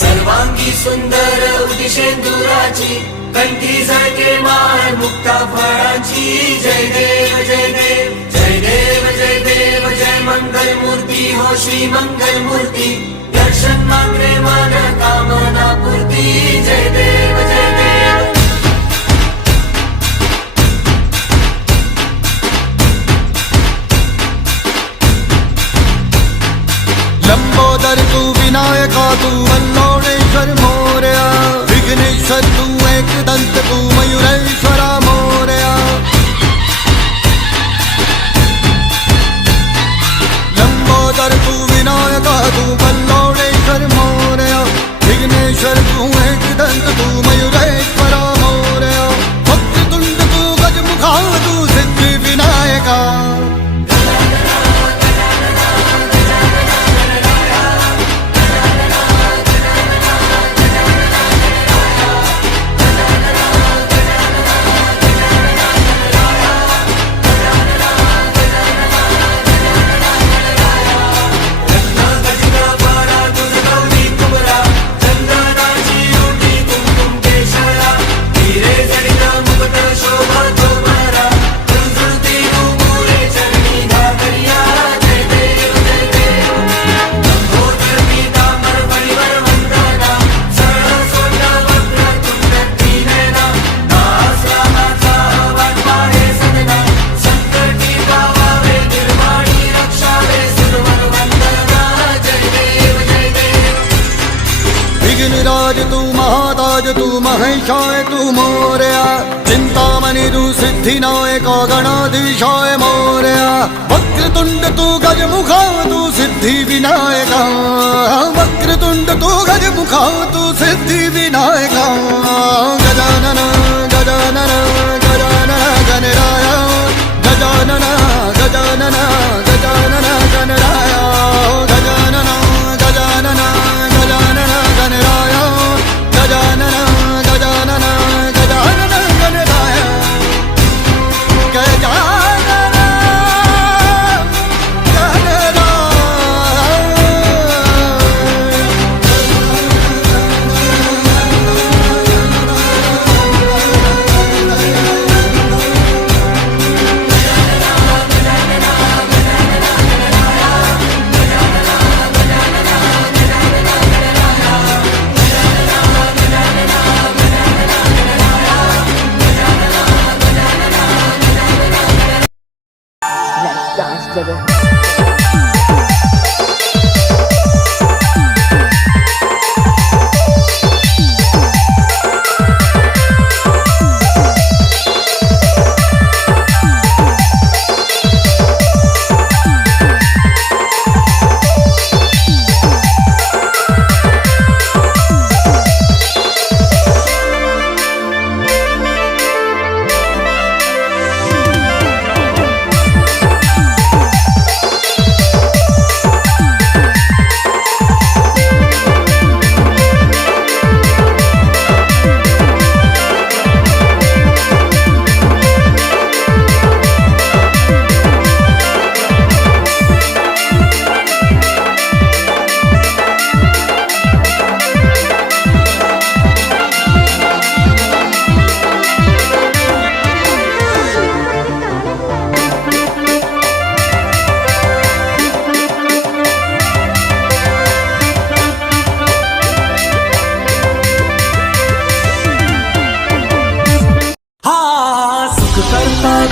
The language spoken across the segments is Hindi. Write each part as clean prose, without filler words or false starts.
सर्वांगी सुंदर उदिशेंदुराची कंठी झळके माळ मुक्ता फळाची जय देव जय देव जय देव जय देव जय मंगल मूर्ती हो श्री मंगल मूर्ती दर्शन मात्रे मन कामना पूर्ती जय देव जय देव लंबोदर तू विनायका तू वल्लोणेश्वर मोरया विघ्नेश्वर तू एकदंत तू मयुरेश्वरा मोरया लंबोदर तू विनायका तू वल्लोणेश्वर मोरया विघ्नेश्वर तू एकदंत तू मयुरेश्वरा मोरया वक्रतुंड तू गजमुखा तू सिद्धि विनायका विघ्नराज तू महाताज तू महेशाय तू मोरया चिंतामणि तू सिद्धिनायका गणाधीशाय मोरया वक्रतुंड तू गजमुखा तू सिद्धि विनायका वक्रतुंड तू गजमुखा तू सिद्धि Vinayaka Gajanan Gajanan Gajanan Ganaraya Gajanan Gajanan Gajanan Ganaraya Gajanan Gajanan Gajanan Ganaraya Gajanan Gajanan Gajanan Ganaraya Gajanan Let's dance to the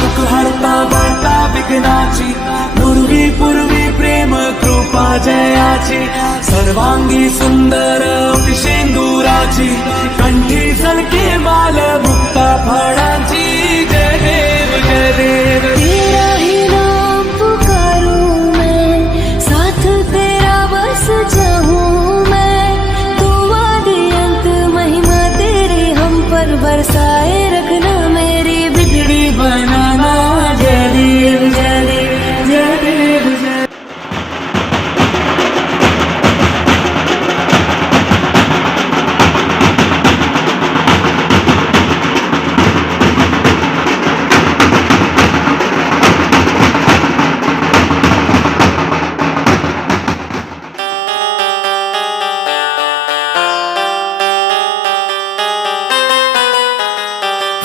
दुःख हरता वार्ता विघ्नाची पूर्वी पूर्वी प्रेम कृपा जयाची सर्वांगी सुंदर शेंदुराची कंठी झळके माल मुक्ता फळाची जय देव जय देव तेरा ही नाम पुकारूं मैं साथ तेरा बस जाऊं मैं तू आदि अंत महिमा तेरी हम पर बरसाए रखना मेरी बिगड़ी बनाना जय देव जय देव जय देव जय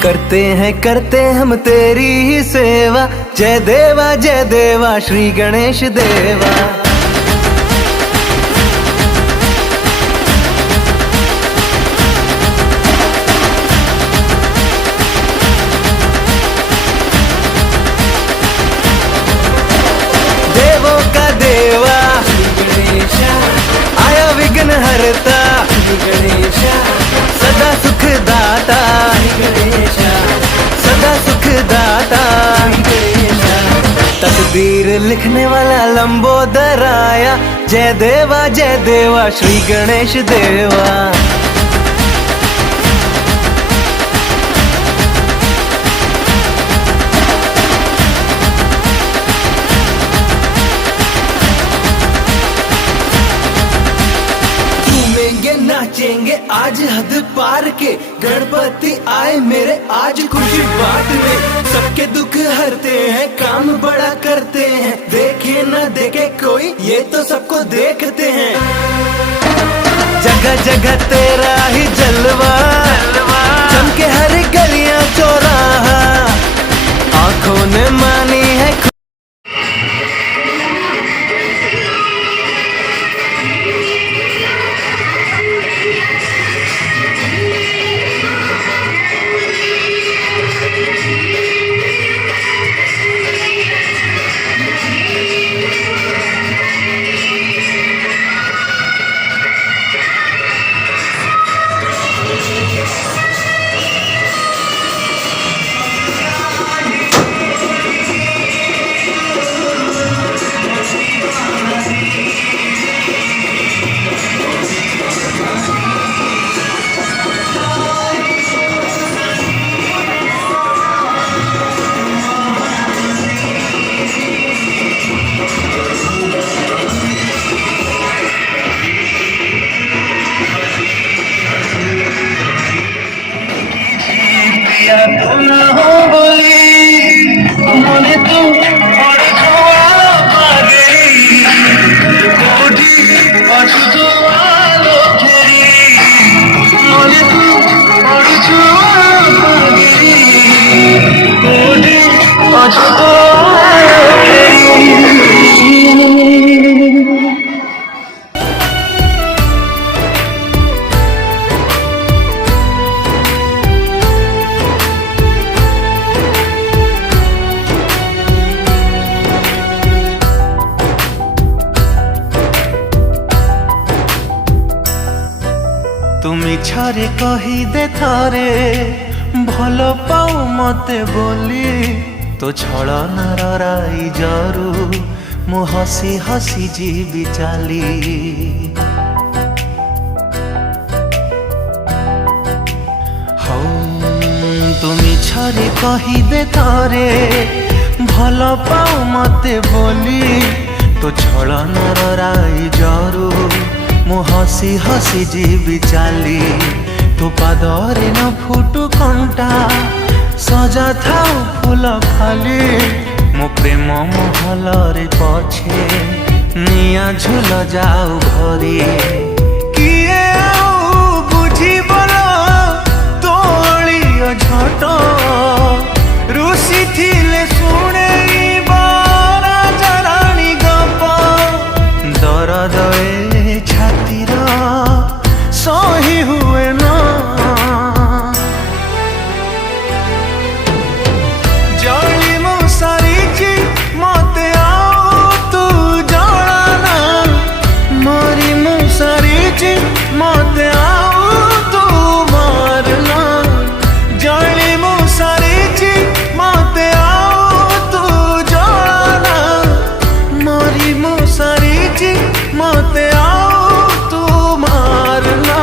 करते हम तेरी ही सेवा। जय देवा श्री गणेश देवा। देवों का देवा श्री गणेश, आया विघ्न हरता श्री गणेश, सदा सुख दाता श्री गणेश, सदा सुख दाता श्री गणेश। तकदीर लिखने वाला लंबोदर आया। जय देवा श्री गणेश देवा। नाचेंगे आज हद पार के, गणपति आए मेरे आज खुशी बांटने। सबके दुख हरते हैं, काम बड़ा करते हैं, देखे न देखे कोई ये तो सबको देखते हैं। जगह जगह तेरा ही जलवा, चमके हर गलियां चौराहा, आंखों ने मानी है। तुम इच्छारे कही दे थारे भल पाऊ मते बोली, तो छलनार राई जरू मु हसी हसी जीवी चाली। तुम इच्छारे कही दे थारे भल पाऊ मते बोली, तो छलनार राई जरू मु हसी हसी जीवी चाली। तो पादरे न फुटु कंटा, सजा थाउ फूल खाली, मो प्रेम महलरे पछे निया झुल जाऊ घरी। किए आउ बुझी बोलो तोलियो झट, रुसी थिले शुणे राजा रानी गप। दरद छातीर सही हुए ना, जली मु सारी मते आओ तू जलाना, मरी मु सारी मते आओ तू मारना। जली मु सारी मते आओ तू जलाना, मरी मु सारी मते आओ तू मारना।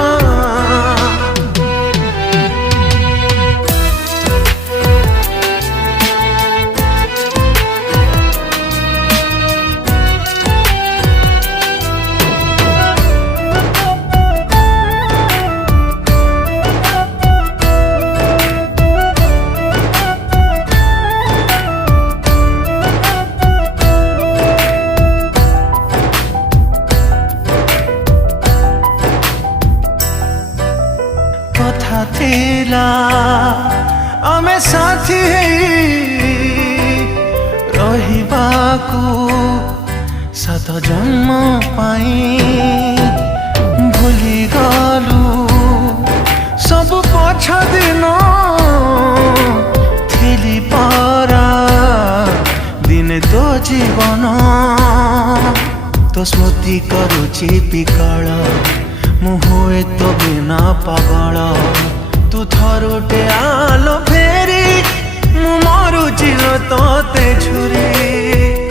आमे साथी रहिबाकू सात जन्म पाई भूली गलु सब पछ दिन थिली पारा दिने तो जीवन तो स्मृति करुची पिकल मु हुए तो बिना पागल तू थरुटे आलो फेरी मु मरुची तोते छुरी